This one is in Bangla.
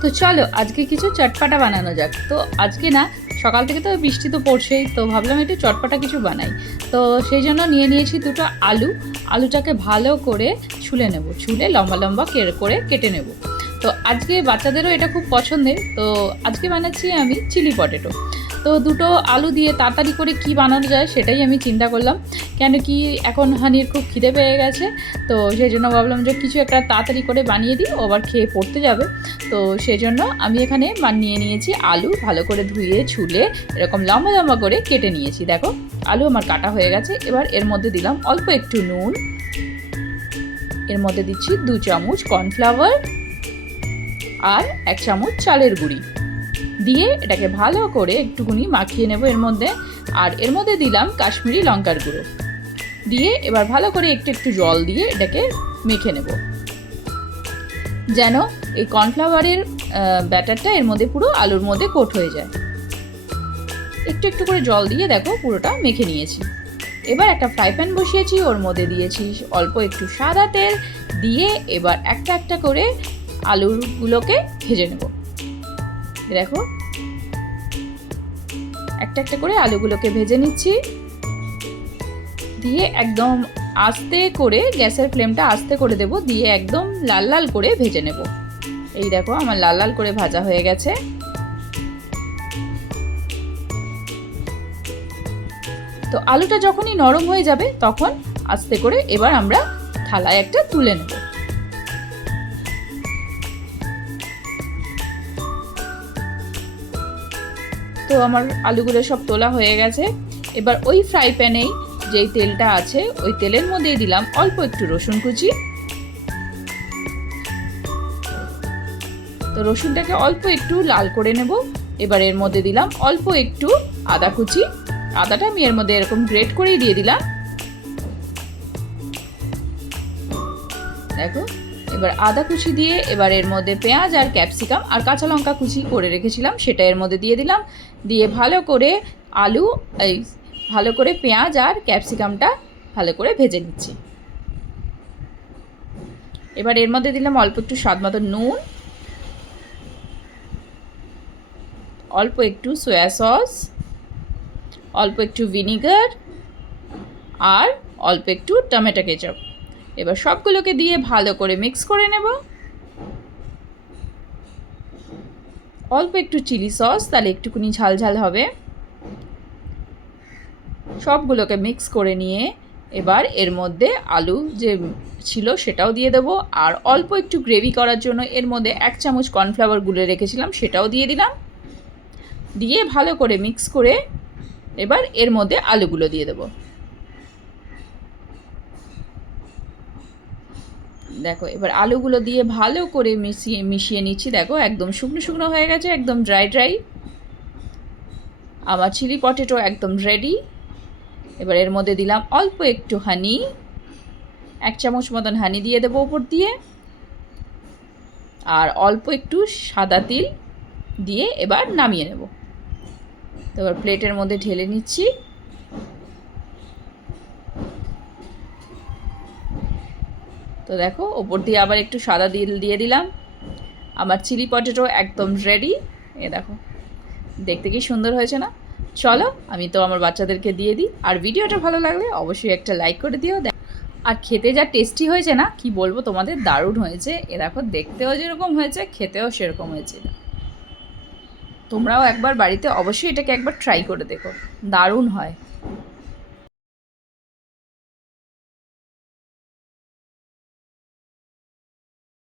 তো চলো আজকে কিছু চটপাটা বানানো যাক। তো আজকে না সকাল থেকে তো বৃষ্টি তো পড়ছেই, তো ভাবলাম একটু চটপাটা কিছু বানাই। তো সেই জন্য নিয়েছি দুটো আলুটাকে ভালো করে ছুলে নেব, ছুলে লম্বা লম্বা করে কেটে নেব। তো আজকে বাচ্চাদেরও এটা খুব পছন্দের, তো আজকে বানাচ্ছি আমি চিলি পটেটো। তো দুটো আলু দিয়ে তাড়াতাড়ি করে কি বানানো যায় সেটাই আমি চিন্তা করলাম, কেন কি এখন হানির খুব খিদে পেয়ে গেছে। তো সেই জন্য ভাবলাম যে কিছু একটা তাড়াতাড়ি করে বানিয়ে দিই, ও আবার খেয়ে পড়তে যাবে। তো সেই জন্য আমি এখানে নিয়ে নিয়েছি আলু, ভালো করে ধুয়ে ছুলে এরকম লম্বা লম্বা করে কেটে নিয়েছি। দেখো আলু আমার কাটা হয়ে গেছে। এবার এর মধ্যে দিলাম অল্প একটু নুন, এর মধ্যে দিচ্ছি 2 চামচ কর্নফ্লাওয়ার আর 1 চামচ চালের গুঁড়ি দিয়ে এটাকে ভালো করে একটুখানি মাখিয়ে নেব এর মধ্যে। আর এর মধ্যে দিলাম কাশ্মীরি লঙ্কার গুঁড়ো দিয়ে এবার ভালো করে একটু একটু জল দিয়ে এটাকে মেখে নেব, যেন এই কর্নফ্লাওয়ারের ব্যাটারটা এর মধ্যে পুরো আলুর মধ্যে কোট হয়ে যায়। একটু একটু করে জল দিয়ে দেখো পুরোটা মেখে নিয়েছি। এবার একটা ফ্রাই প্যান বসিয়েছি, ওর মধ্যে দিয়েছি অল্প একটু সাদা তেল দিয়ে এবার একটা একটা করে আলুগুলোকে ভেজে নেব। দেখো একটা একটা করে আলুগুলোকে ভেজে নিচ্ছি, দিয়ে একদম আস্তে করে গ্যাসের ফ্লেমটা আস্তে করে দেব, দিয়ে একদম লাল লাল করে ভেজে নেব। এই দেখো আমার লাল লাল করে ভাজা হয়ে গেছে। তো আলুটা যখনই নরম হয়ে যাবে তখন আস্তে করে এবার আমরা থালায় একটা তুলে নেব। তো আমার আলুগুলো সব তোলা হয়ে গেছে। এবার ওই ফ্রাই প্যানেই যেই তেলটা আছে ওই তেলের মধ্যে দিলাম অল্প একটু রসুন কুচি। তো রসুনটাকে অল্প একটু লাল করে নেব। এবার এর মধ্যে দিলাম অল্প একটু আদা কুচি, আদাটা আমি এর মধ্যে এরকম গ্রেট করেই দিয়ে দিলাম। দেখো এবার আদা কুচি দিয়ে এবার এর মধ্যে পেঁয়াজ আর ক্যাপসিকাম আর কাঁচা লঙ্কা কুচি করে রেখেছিলাম সেটা এর মধ্যে দিয়ে দিলাম। দিয়ে ভালো করে ভালো করে পেঁয়াজ আর ক্যাপসিকামটা ভালো করে ভেজে নিচ্ছি। এবার এর মধ্যে দিলাম অল্প একটু স্বাদ মতো নুন, অল্প একটু সয়া সস, অল্প একটু ভিনিগার আর অল্প একটু টমেটো কেচাপ। এবার সবগুলোকে দিয়ে ভালো করে মিক্স করে নেব। অল্প একটু চিলি সস, তাহলে একটুখানি ঝাল ঝাল হবে। সবগুলোকে মিক্স করে নিয়ে এবার এর মধ্যে আলু যে ছিল সেটাও দিয়ে দেবো, আর অল্প একটু গ্রেভি করার জন্য এর মধ্যে 1 চামচ কর্নফ্লাওয়ার গুলে রেখেছিলাম সেটাও দিয়ে দিলাম। দিয়ে ভালো করে মিক্স করে এবার এর মধ্যে আলুগুলো দিয়ে দেবো। দেখো এবার আলুগুলো দিয়ে ভালো করে মিশিয়ে নিচ্ছি। দেখো একদম শুকনো শুকনো হয়ে গেছে, একদম ড্রাই। আমার চিলি পটেটো একদম রেডি। এবার এর মধ্যে দিলাম অল্প একটু হানি, 1 চামচ মতন হানি দিয়ে দেবো উপর দিয়ে, আর অল্প একটু সাদা তিল দিয়ে এবার নামিয়ে নেব। তো এবার প্লেটের মধ্যে ঢেলে নিচ্ছি। তো দেখো ওপর দিয়ে আবার একটু সাদা তিল দিয়ে দিলাম। আমার চিলি পটেটো একদম রেডি। এ দেখো দেখতে কি সুন্দর হয়েছে না? চলো আমি তো আমার বাচ্চাদেরকে দিয়ে দিই। আর ভিডিওটা ভালো লাগলে অবশ্যই একটা লাইক করে দিও। আর খেতে যা টেস্টি হয়েছে না, কি বলবো তোমাদের, দারুণ হয়েছে। এ দেখো দেখতেও যেরকম হয়েছে খেতেও সেরকম হয়েছে। তোমরাও একবার বাড়িতে অবশ্যই এটাকে একবার ট্রাই করে দেখো, দারুণ হয়।